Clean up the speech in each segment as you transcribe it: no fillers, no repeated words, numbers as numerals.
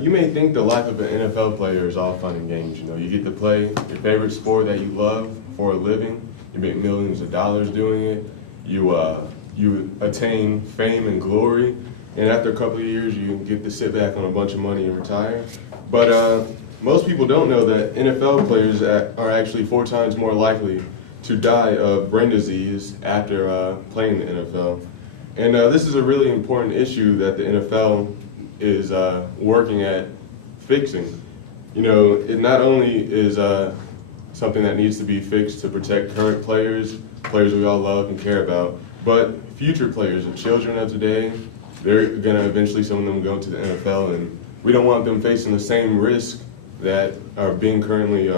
You may think the life of an NFL player is all fun and games. You know, you get to play your favorite sport that you love for a living. You make millions of dollars doing it. You attain fame and glory, and after a couple of years, you get to sit back on a bunch of money and retire. But most people don't know that NFL players are actually 4 times more likely to die of brain disease after playing the NFL. And this is a really important issue that the NFL is working at fixing. You know, it not only is something that needs to be fixed to protect current players we all love and care about, but future players, the children of today, they're gonna eventually, some of them go to the NFL, and we don't want them facing the same risk that are currently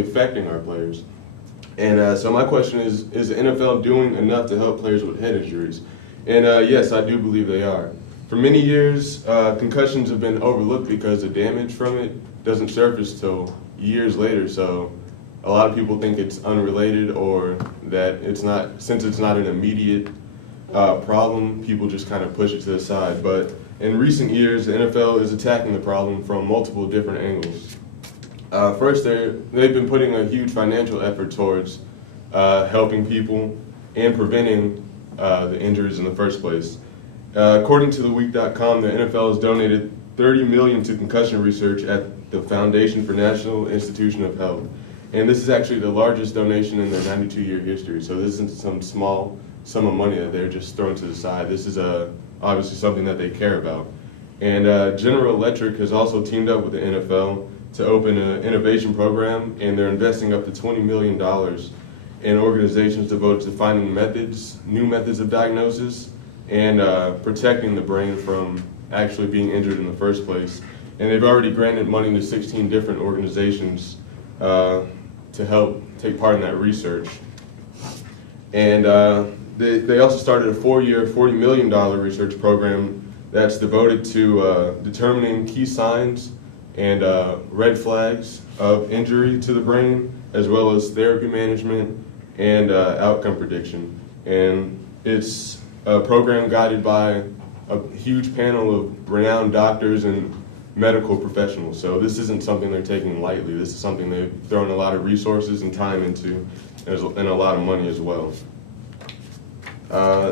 affecting our players. And so my question is the NFL doing enough to help players with head injuries? And yes, I do believe they are. For many years, concussions have been overlooked because the damage from it doesn't surface till years later. So a lot of people think it's unrelated, or that it's not, since it's not an immediate problem, people just kind of push it to the side. But in recent years, the NFL is attacking the problem from multiple different angles. First, they've been putting a huge financial effort towards helping people and preventing the injuries in the first place. According to theweek.com, the NFL has donated $30 million to concussion research at the Foundation for National Institution of Health. And this is actually the largest donation in their 92-year history. So this isn't some small sum of money that they're just throwing to the side. This is obviously something that they care about. And General Electric has also teamed up with the NFL to open an innovation program, and they're investing up to $20 million in organizations devoted to finding new methods of diagnosis, and protecting the brain from actually being injured in the first place. And they've already granted money to 16 different organizations to help take part in that research. And they also started a 4-year, $40 million research program that's devoted to determining key signs and red flags of injury to the brain, as well as therapy management and outcome prediction. And it's a program guided by a huge panel of renowned doctors and medical professionals. So this isn't something they're taking lightly. This is something they've thrown a lot of resources and time into, and a lot of money as well.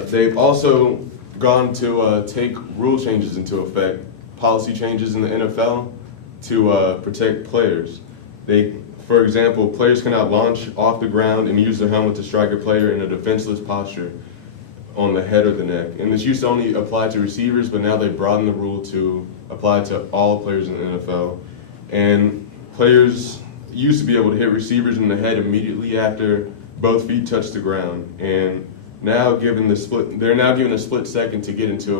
They've also gone to take rule changes into effect, policy changes in the NFL to protect players. For example, players cannot launch off the ground and use their helmet to strike a player in a defenseless posture on the head or the neck. And this used to only apply to receivers, but now they've broadened the rule to apply to all players in the NFL. And players used to be able to hit receivers in the head immediately after both feet touch the ground. And now they're now given a split second to get into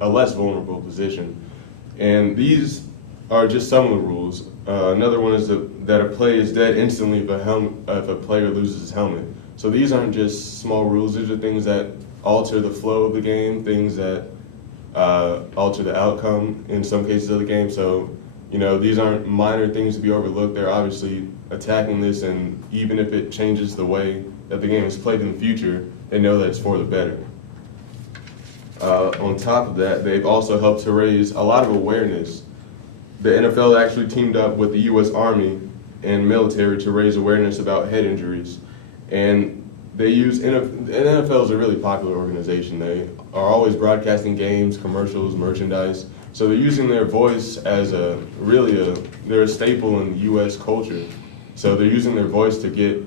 a less vulnerable position. And these are just some of the rules. Another one is that a play is dead instantly if a player loses his helmet. So these aren't just small rules. These are things that alter the flow of the game, things that alter the outcome in some cases of the game. So, you know, these aren't minor things to be overlooked. They're obviously attacking this, and even if it changes the way that the game is played in the future, they know that it's for the better. On top of that, they've also helped to raise a lot of awareness. The NFL actually teamed up with the U.S. Army and military to raise awareness about head injuries. And the NFL is a really popular organization. They are always broadcasting games, commercials, merchandise. So they're using their voice as they're a staple in U.S. culture. So they're using their voice to get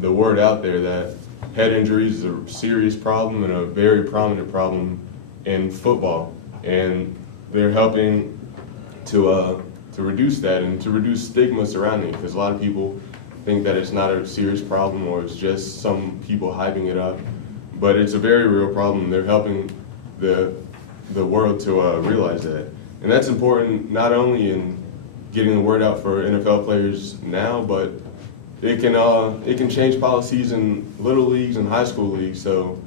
the word out there that head injuries is a serious problem and a very prominent problem in football. And they're helping to reduce that and to reduce stigma surrounding it, because a lot of people think that it's not a serious problem, or it's just some people hyping it up. But it's a very real problem. They're helping the world to realize that. And that's important not only in getting the word out for NFL players now, but it can change policies in little leagues and high school leagues, so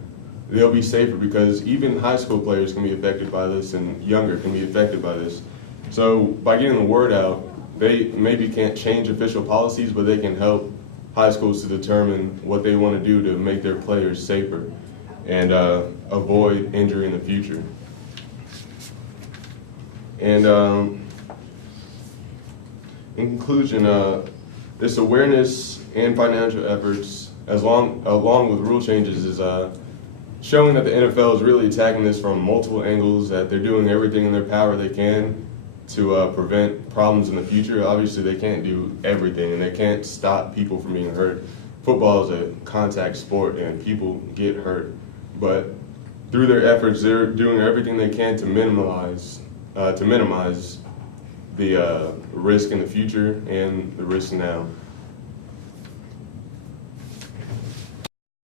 they'll be safer, because even high school players can be affected by this, and younger can be affected by this. So by getting the word out, they maybe can't change official policies, but they can help high schools to determine what they want to do to make their players safer and avoid injury in the future. And in conclusion, this awareness and financial efforts, along with rule changes, is showing that the NFL is really attacking this from multiple angles, that they're doing everything in their power they can to prevent problems in the future. Obviously, they can't do everything, and they can't stop people from being hurt. Football is a contact sport, and people get hurt. But through their efforts, they're doing everything they can to minimize the risk in the future and the risk now.